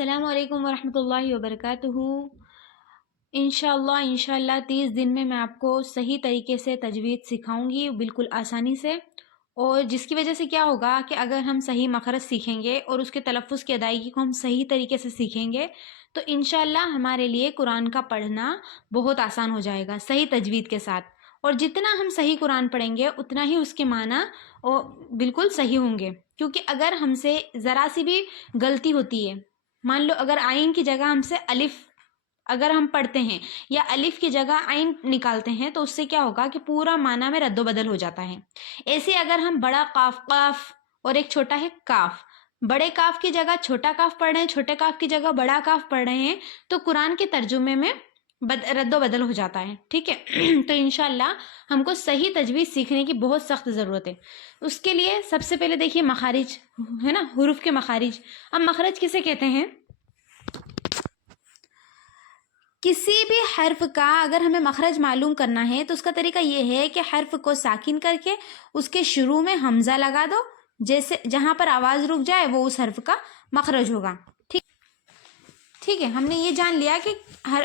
السلام علیکم ورحمۃ اللہ وبرکاتہ۔ انشاءاللہ 30 دن میں آپ کو صحیح طریقے سے تجوید سکھاؤں گی، بالکل آسانی سے، اور جس کی وجہ سے کیا ہوگا کہ اگر ہم صحیح مخرج سیکھیں گے اور اس کے تلفظ کی ادائیگی کو ہم صحیح طریقے سے سیکھیں گے تو انشاءاللہ ہمارے لیے قرآن کا پڑھنا بہت آسان ہو جائے گا صحیح تجوید کے ساتھ۔ اور جتنا ہم صحیح قرآن پڑھیں گے اتنا ہی اس کے معنی بالکل صحیح ہوں گے، کیونکہ اگر ہم سے ذرا سی بھی غلطی ہوتی ہے، مان لو اگر آئین کی جگہ ہم سے الف اگر ہم پڑھتے ہیں یا الف کی جگہ عین نکالتے ہیں تو اس سے کیا ہوگا کہ پورا معنی میں رد و بدل ہو جاتا ہے۔ ایسے اگر ہم بڑا قاف اور ایک چھوٹا ہے کاف، بڑے کاف کی جگہ چھوٹا کاف پڑھ رہے ہیں، چھوٹے کاف کی جگہ بڑا کاف پڑھ رہے ہیں تو قرآن کے ترجمے میں رد و بدل ہو جاتا ہے، ٹھیک ہے۔ تو انشاءاللہ ہم کو صحیح تجوید سیکھنے کی بہت سخت ضرورت ہے۔ اس کے لیے سب سے پہلے دیکھیے مخارج ہے نا، حروف کے مخارج۔ اب مخرج کسے کہتے ہیں؟ کسی بھی حرف کا اگر ہمیں مخرج معلوم کرنا ہے تو اس کا طریقہ یہ ہے کہ حرف کو ساکن کر کے اس کے شروع میں حمزہ لگا دو، جیسے جہاں پر آواز رک جائے وہ اس حرف کا مخرج ہوگا، ٹھیک ہے۔ ہم نے یہ جان لیا کہ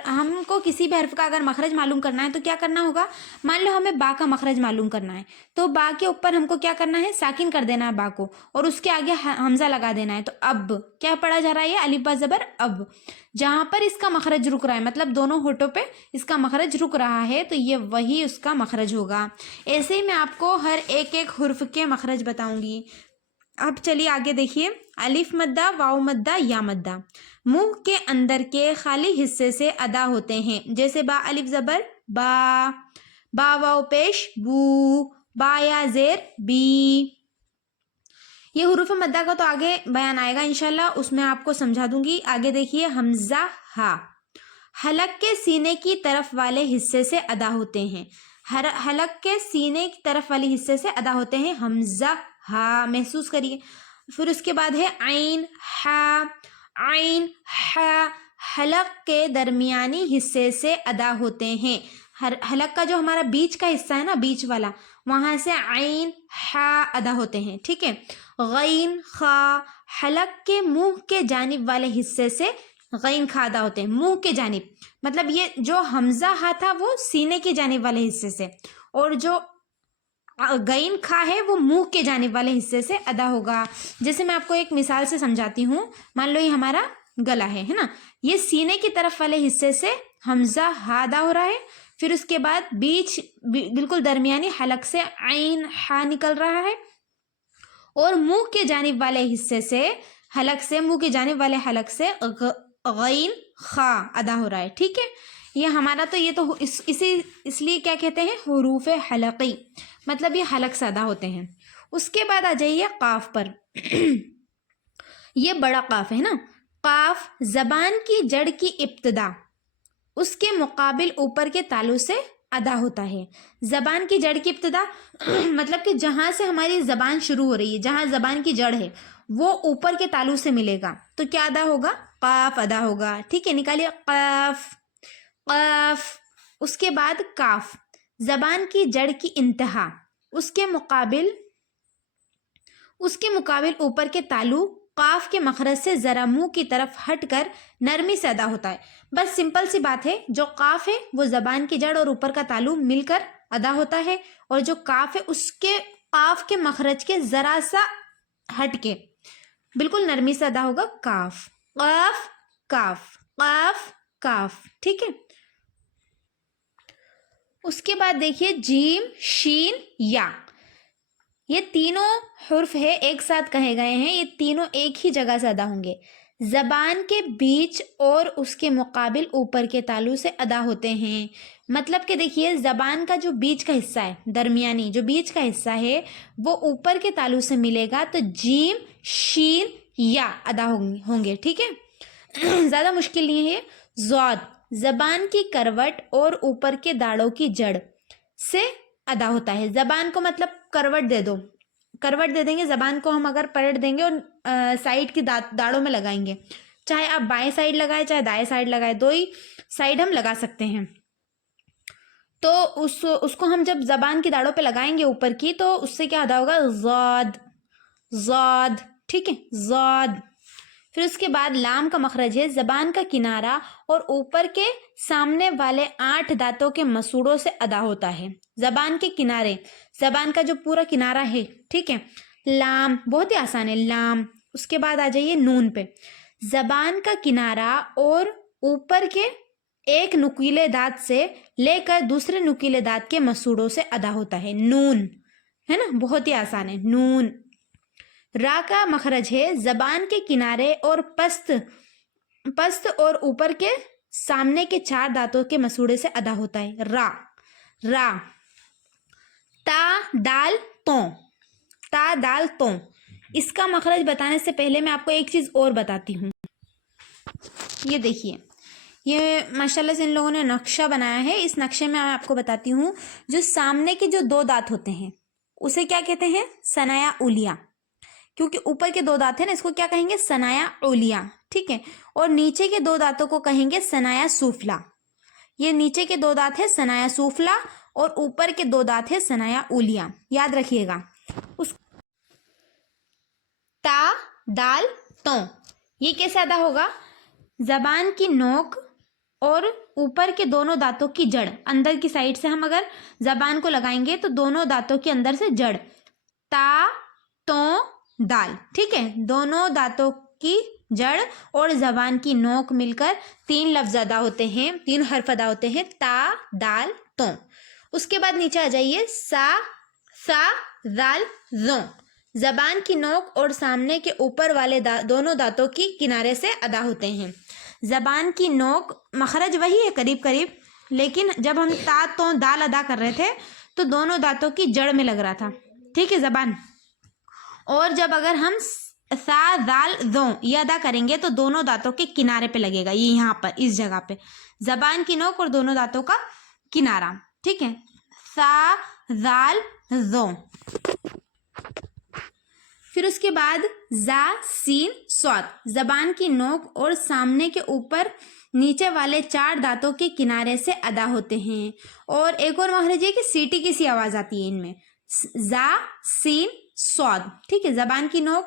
ہم کو کسی بھی حرف کا اگر مخرج معلوم کرنا ہے تو کیا کرنا ہوگا۔ مان لو ہمیں با کا مخرج معلوم کرنا ہے تو با کے اوپر ہم کو کیا کرنا ہے، ساکن کر دینا ہے با کو، اور اس کے آگے حمزہ لگا دینا ہے۔ تو اب کیا پڑھا جا رہا ہے، الف با زبر اب، جہاں پر اس کا مخرج رک رہا ہے، مطلب دونوں ہونٹوں پہ اس کا مخرج رک رہا ہے تو یہ وہی اس کا مخرج ہوگا۔ ایسے ہی میں آپ کو ہر ایک حرف کے مخرج بتاؤں گی۔ اب چلیے آگے دیکھیے، الف مدہ، واو مدہ، یا مدہ منہ کے اندر کے خالی حصے سے ادا ہوتے ہیں، جیسے با الف زبر با، با واو پیش بو، با یا زیر بی۔ یہ حروف مدہ کا تو آگے بیان آئے گا انشاءاللہ، اس میں آپ کو سمجھا دوں گی۔ آگے دیکھیے حمزہ ہا، حلق کے سینے کی طرف والے حصے سے ادا ہوتے ہیں، حلق کے سینے کی طرف والے حصے سے ادا ہوتے ہیں، حمزہ ہا محسوس کریے۔ پھر اس کے بعد ہے عین ہا، عین ہا حلق کے درمیانی حصے سے ادا ہوتے ہیں، حلق کا جو ہمارا بیچ کا حصہ ہے نا، بیچ والا، وہاں سے عین ہا ادا ہوتے ہیں، ٹھیک ہے۔ غین خا حلق کے منہ کے جانب والے حصے سے غین خا ادا ہوتے ہیں، منہ کے جانب، مطلب یہ جو حمزہ ہا تھا وہ سینے کے جانب والے حصے سے، اور جو غین کھا ہے وہ منہ کے جانب والے حصے سے ادا ہوگا۔ جیسے میں آپ کو ایک مثال سے سمجھاتی ہوں، مان لو یہ ہمارا گلا ہے نا، یہ سینے کی طرف والے حصے سے حمزہ ہا ادا ہو رہا ہے، پھر اس کے بعد بیچ بالکل درمیانی حلق سے عین ہا نکل رہا ہے، اور منہ کے جانب والے حصے سے حلق سے، منہ کے جانب والے حلق سے غین خا ادا ہو رہا ہے، ٹھیک ہے۔ یہ ہمارا تو یہ تو اس لیے کیا کہتے ہیں، حروف حلقی، مطلب یہ حلق سے ادا ہوتے ہیں۔ اس کے بعد آ جائیے قاف پر۔ یہ بڑا قاف ہے نا، قاف زبان کی جڑ کی ابتدا اس کے مقابل اوپر کے تالو سے ادا ہوتا ہے۔ زبان کی جڑ کی ابتدا مطلب کہ جہاں سے ہماری زبان شروع ہو رہی ہے، جہاں زبان کی جڑ ہے وہ اوپر کے تالو سے ملے گا تو کیا ادا ہوگا، قاف ادا ہوگا، ٹھیک ہے۔ نکالیے قاف، قاف۔ اس کے بعد کاف زبان کی جڑ کی انتہا اس کے مقابل اوپر کے تالو قاف کے مخرج سے ذرا منہ کی طرف ہٹ کر نرمی سے ادا ہوتا ہے۔ بس سمپل سی بات ہے، جو قاف ہے وہ زبان کی جڑ اور اوپر کا تالو مل کر ادا ہوتا ہے، اور جو کاف ہے اس کے قاف کے مخرج کے ذرا سا ہٹ کے بالکل نرمی سے ادا ہوگا، کاف، قاف کاف، قاف کاف، ٹھیک ہے۔ اس کے بعد دیکھیے جیم شین یا، یہ تینوں حرف ہے ایک ساتھ کہے گئے ہیں، یہ تینوں ایک ہی جگہ سے ادا ہوں گے، زبان کے بیچ اور اس کے مقابل اوپر کے تالو سے ادا ہوتے ہیں۔ مطلب کہ دیکھیے زبان کا جو بیچ کا حصہ ہے، درمیانی جو بیچ کا حصہ ہے وہ اوپر کے تالو سے ملے گا تو جیم شین یا ادا ہوں گے، ٹھیک ہے۔ زیادہ مشکل نہیں ہے۔ ضاد زبان کی کروٹ اور اوپر کے داڑوں کی جڑ سے ادا ہوتا ہے، زبان کو مطلب کروٹ دے دو، کروٹ دے دیں گے زبان کو ہم، اگر پلٹ دیں گے اور سائڈ کی داڑوں میں لگائیں گے، چاہے آپ بائیں سائڈ لگائیں چاہے دائیں سائڈ لگائیں، دو ہی سائڈ ہم لگا سکتے ہیں۔ تو اس کو ہم جب زبان کی داڑوں پہ لگائیں گے اوپر کی تو اس سے کیا ادا ہوگا، ضاد، ضاد، ٹھیک ہے، ضاد۔ پھر اس کے بعد لام کا مخرج ہے زبان کا کنارہ اور اوپر کے سامنے والے 8 دانتوں کے مسوڑوں سے ادا ہوتا ہے. زبان کے کنارے, زبان کا جو پورا کنارہ ہے, ٹھیک ہے. لام بہت ہی آسان ہے, لام. اس کے بعد آ جائیے نون پہ. زبان کا کنارہ اور اوپر کے ایک نکیلے دانت سے لے کر دوسرے نکیلے دانت کے مسوڑوں سے ادا ہوتا ہے. نون ہے نا, بہت ہی آسان ہے, نون. را کا مخرج ہے زبان کے کنارے اور پست اور اوپر کے سامنے کے 4 دانتوں کے مسوڑے سے ادا ہوتا ہے. را. را. تا دال تو, تا دال تو. اس کا مخرج بتانے سے پہلے میں آپ کو ایک چیز اور بتاتی ہوں. یہ دیکھیے, یہ ماشاءاللہ سے ان لوگوں نے نقشہ بنایا ہے. اس نقشے میں آپ کو بتاتی ہوں, جو سامنے کے جو 2 دانت ہوتے ہیں اسے کیا کہتے ہیں؟ ثنایا اولیہ. کیونکہ اوپر کے 2 دانت ہیں نا, اس کو کیا کہیں گے؟ ثنایا اولیہ, ٹھیک ہے. اور نیچے کے 2 دانتوں کو کہیں گے ثنایا سفلا. یہ نیچے کے 2 دانت ہے ثنایا سفلا اور اوپر کے 2 دانت ہے ثنایا اولیہ. یاد رکھیے گا. اس تا دال تو یہ کیسے ادا ہوگا؟ زبان کی نوک اور اوپر کے دونوں دانتوں کی جڑ, اندر کی سائڈ سے ہم اگر زبان کو لگائیں گے تو دونوں دانتوں کے اندر سے جڑ, تا تو دال, ٹھیک ہے. دونوں دانتوں کی جڑ اور زبان کی نوک مل کر 3 لفظ ادا ہوتے ہیں, 3 حرف ادا ہوتے ہیں, تا دال تو. اس کے بعد نیچے آ جائیے, سا سا دال زو. زبان کی نوک اور سامنے کے اوپر والے دونوں دانتوں کی کنارے سے ادا ہوتے ہیں. زبان کی نوک مخرج وہی ہے قریب قریب, لیکن جب ہم تا تو دال ادا کر رہے تھے تو دونوں دانتوں کی جڑ میں لگ رہا تھا, ٹھیک ہے, زبان. اور جب اگر ہم سا دال زو یہ ادا کریں گے تو دونوں دانتوں کے کنارے پہ لگے گا, یہ یہاں پر اس جگہ پہ زبان کی نوک اور دونوں دانتوں کا کنارہ, ٹھیک ہے. سا دال زو. پھر اس کے بعد زا سین صاد. زبان کی نوک اور سامنے کے اوپر نیچے والے 4 دانتوں کے کنارے سے ادا ہوتے ہیں. اور ایک اور مخرج ہے کہ سیٹی کی سی آواز آتی ہے ان میں, زا سین صاد, ٹھیک ہے. زبان کی نوک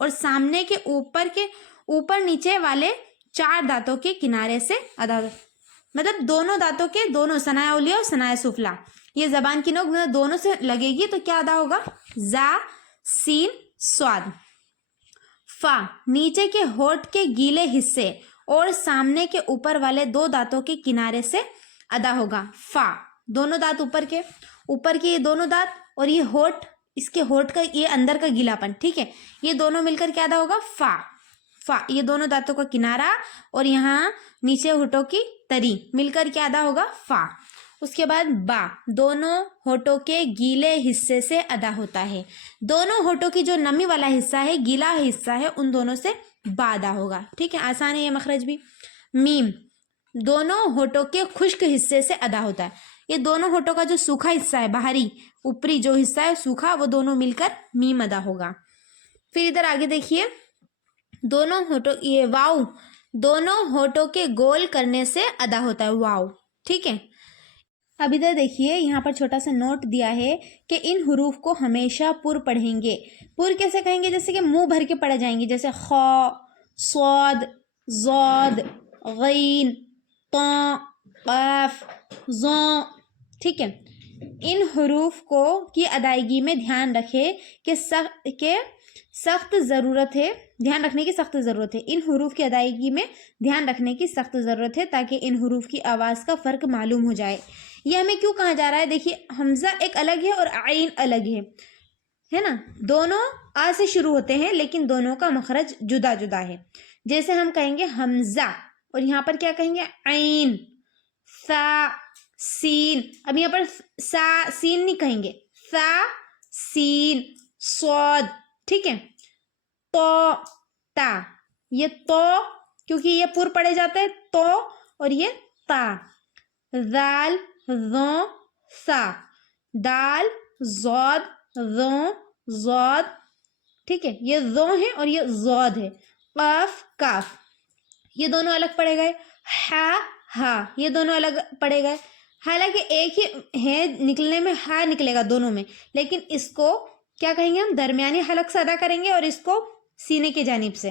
اور سامنے کے اوپر نیچے والے 4 دانتوں کے کنارے سے ادا ہوتا ہے. مطلب دونوں دانتوں کے دونوں ثنایا اولیہ اور ثنایا سفلا, یہ زبان کی نوک دونوں سے لگے گی تو کیا ادا ہوگا؟ زا سین صاد. فا. نیچے کے ہونٹ کے گیلے حصے اور سامنے کے اوپر والے 2 دانتوں کے کنارے سے ادا ہوگا. فا. دونوں دانت اوپر کے یہ دونوں دانت اور یہ ہونٹ, اس کے ہونٹ کا یہ اندر کا گیلا پن, ٹھیک ہے, یہ دونوں مل کر کیا ادا ہوگا؟ فا. فا. یہ دونوں دانتوں کا کنارہ اور یہاں نیچے ہونٹوں کی تری مل کر کیا ادا ہوگا؟ فا. اس کے بعد با. دونوں ہونٹوں کے گیلے حصے سے ادا ہوتا ہے. دونوں ہونٹوں کی جو نمی والا حصہ ہے, گیلا حصہ ہے, ان دونوں سے با ادا ہوگا, ٹھیک ہے. آسان ہے یہ مخرج بھی. میم. دونوں ہونٹوں کے خشک حصے سے ادا ہوتا ہے. یہ دونوں ہونٹوں کا جو سوکھا حصہ ہے, باہری اوپری جو حصہ ہے سوکھا, وہ دونوں مل کر میم ادا ہوگا. پھر ادھر آگے دیکھیے, دونوں ہونٹوں, یہ واؤ دونوں ہونٹوں کے گول کرنے سے ادا ہوتا ہے, واؤ, ٹھیک ہے. اب ادھر دیکھیے, یہاں پر چھوٹا سا نوٹ دیا ہے کہ ان حروف کو ہمیشہ پر پڑھیں گے. پر کیسے کہیں گے؟ جیسے کہ منہ بھر کے پڑھے جائیں گے, جیسے خا, صاد, ضاد, غین, طا, قاف, ظا, ٹھیک ہے. ان حروف کو کی ادائیگی میں دھیان رکھے کہ سخت ضرورت ہے, دھیان رکھنے کی سخت ضرورت ہے. ان حروف کی ادائیگی میں دھیان رکھنے کی سخت ضرورت ہے تاکہ ان حروف کی آواز کا فرق معلوم ہو جائے. یہ ہمیں کیوں کہا جا رہا ہے؟ دیکھیے, حمزہ ایک الگ ہے اور عین الگ ہے نا. دونوں آ سے شروع ہوتے ہیں لیکن دونوں کا مخرج جدا جدا ہے. جیسے ہم کہیں گے حمزہ اور یہاں پر کیا کہیں گے؟ عین, سا, سین. اب یہاں پر سا سین نہیں کہیں گے, سا سین, صاد, ٹھیک ہے. تو تا, یہ تو کیونکہ یہ پر پڑے جاتے ہیں تو, اور یہ تا. دال ذو سا, دال ضاد ذو ضاد, ٹھیک ہے. یہ ذو ہے اور یہ ضاد ہے. قاف کاف, یہ دونوں الگ پڑے گئے. ہا ہا, یہ دونوں الگ پڑے گئے. حالانکہ ایک ہی ہے, نکلنے میں ہا نکلے گا دونوں میں, لیکن اس کو کیا کہیں گے ہم؟ درمیانی حلق سے ادا کریں گے اور اس کو سینے کی جانب سے.